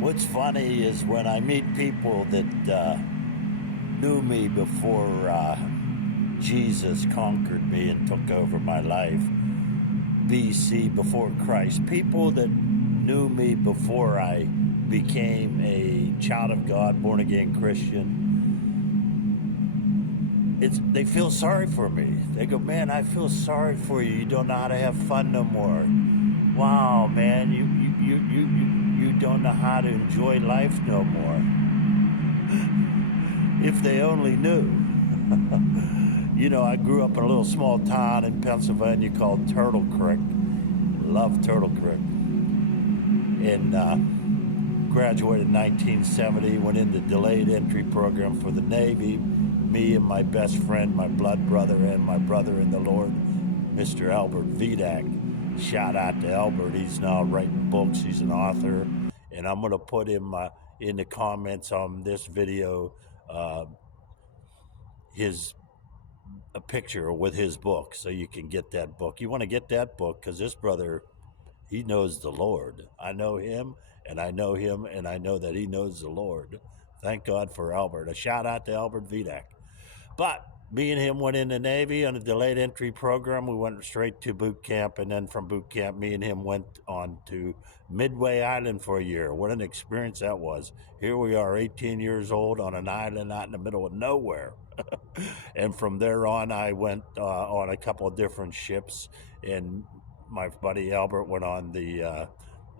What's funny is when I meet people that knew me before Jesus conquered me and took over my life, BC, before Christ, people that knew me before I became a child of God, born again Christian, they feel sorry for me. They go, man, I feel sorry for you. You don't know how to have fun no more. Wow, man, you don't know how to enjoy life no more. If they only knew. I grew up in a little small town in Pennsylvania called Turtle Creek. Love Turtle Creek. And graduated in 1970, went in the delayed entry program for the Navy. Me and my best friend, my blood brother, and my brother in the Lord, Mr. Albert Vidak. Shout out to Albert. He's now writing books. He's an author. And I'm going to put him in the comments on this video a picture with his book so you can get that book. You want to get that book because this brother, he knows the Lord. I know him, and I know him, and I know that he knows the Lord. Thank God for Albert. A shout out to Albert Vidak. But me and him went in the Navy on a delayed entry program. We went straight to boot camp, and then from boot camp, me and him went on to Midway Island for a year. What an experience that was. Here we are, 18 years old, on an island out in the middle of nowhere. And from there on, I went on a couple of different ships, and my buddy Albert went on the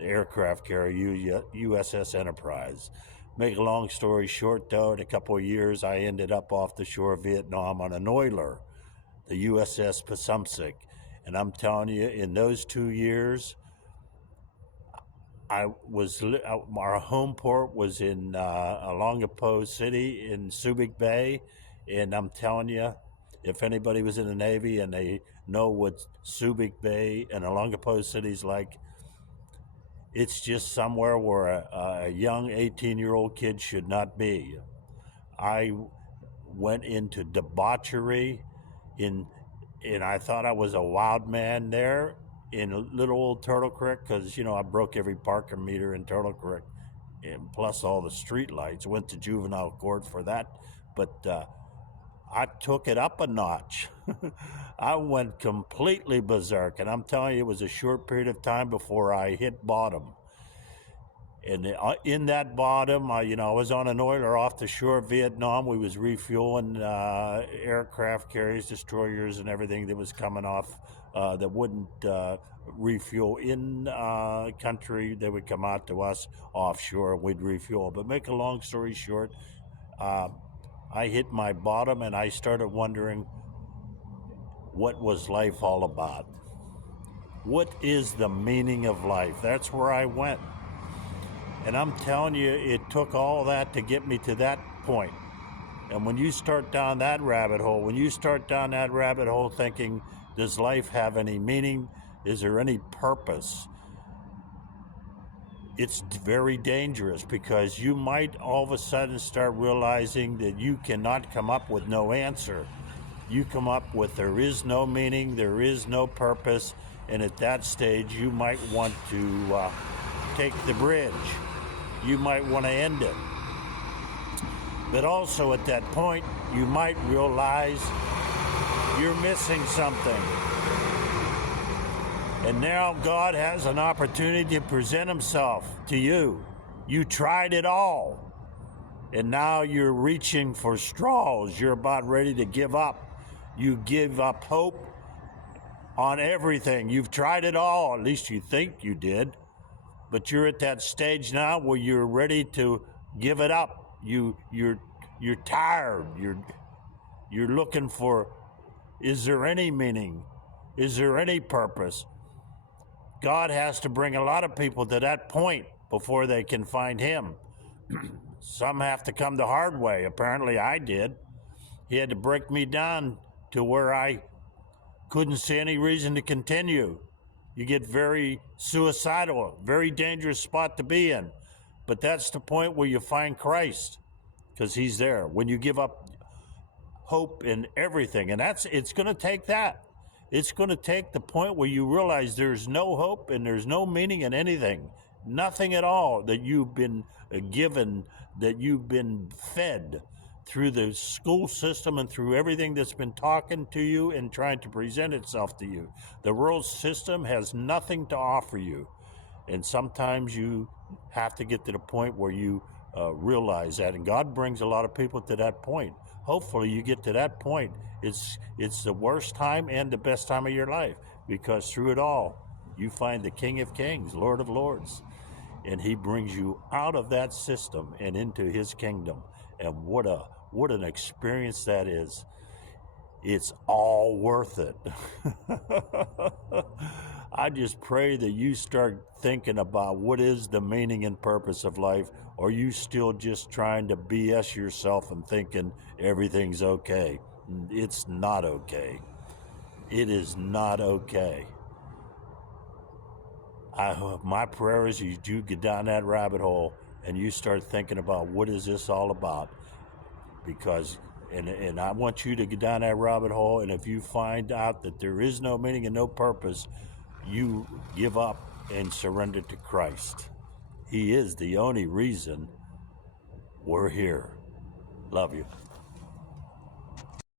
aircraft carrier USS Enterprise. Make a long story short, though, in a couple of years, I ended up off the shore of Vietnam on an oiler, the USS Pasumsic. And I'm telling you, in those 2 years, our home port was in Olongapo City in Subic Bay. And I'm telling you, if anybody was in the Navy and they know what Subic Bay and Olongapo City is like, it's just somewhere where a young 18-year-old kid should not be. I went into debauchery, and I thought I was a wild man there in little old Turtle Creek because, I broke every parking meter in Turtle Creek, and plus all the street lights. Went to juvenile court for that, but I took it up a notch. I went completely berserk, and I'm telling you, it was a short period of time before I hit bottom. And in that bottom, I was on an oiler off the shore of Vietnam. We was refueling aircraft carriers, destroyers, and everything that was coming off that wouldn't refuel in country. They would come out to us offshore, and we'd refuel. But make a long story short, I hit my bottom, and I started wondering, what was life all about? What is the meaning of life? That's where I went. And I'm telling you, it took all that to get me to that point. And when you start down that rabbit hole, thinking, does life have any meaning? Is there any purpose? It's very dangerous because you might all of a sudden start realizing that you cannot come up with no answer. You come up with there is no meaning, there is no purpose, and at that stage you might want to take the bridge. You might want to end it. But also at that point, you might realize you're missing something. And now God has an opportunity to present himself to you. You tried it all. And now you're reaching for straws. You're about ready to give up. You give up hope on everything. You've tried it all. At least you think you did. But you're at that stage now where you're ready to give it up. You're tired. You're looking for, is there any meaning? Is there any purpose? God has to bring a lot of people to that point before they can find him. Some have to come the hard way. Apparently I did. He had to break me down to where I couldn't see any reason to continue. You get very suicidal, very dangerous spot to be in. But that's the point where you find Christ, because he's there. When you give up hope in everything, and it's going to take that. It's going to take the point where you realize there's no hope and there's no meaning in anything. nothing at all that you've been given, that you've been fed through the school system and through everything that's been talking to you and trying to present itself to you. The world system has nothing to offer you. And sometimes you have to get to the point where you realize that. And God brings a lot of people to that point. Hopefully you get to that point. It's the worst time and the best time of your life, because through it all, you find the King of Kings, Lord of Lords. And he brings you out of that system and into his kingdom. And what an experience that is. It's all worth it. I just pray that you start thinking about what is the meaning and purpose of life, or are you still just trying to BS yourself and thinking everything's okay. It's not okay. It is not okay. My prayer is you get down that rabbit hole and you start thinking about what is this all about, because and I want you to get down that rabbit hole, and if you find out that there is no meaning and no purpose, you give up and surrender to Christ. He is the only reason we're here. Love you.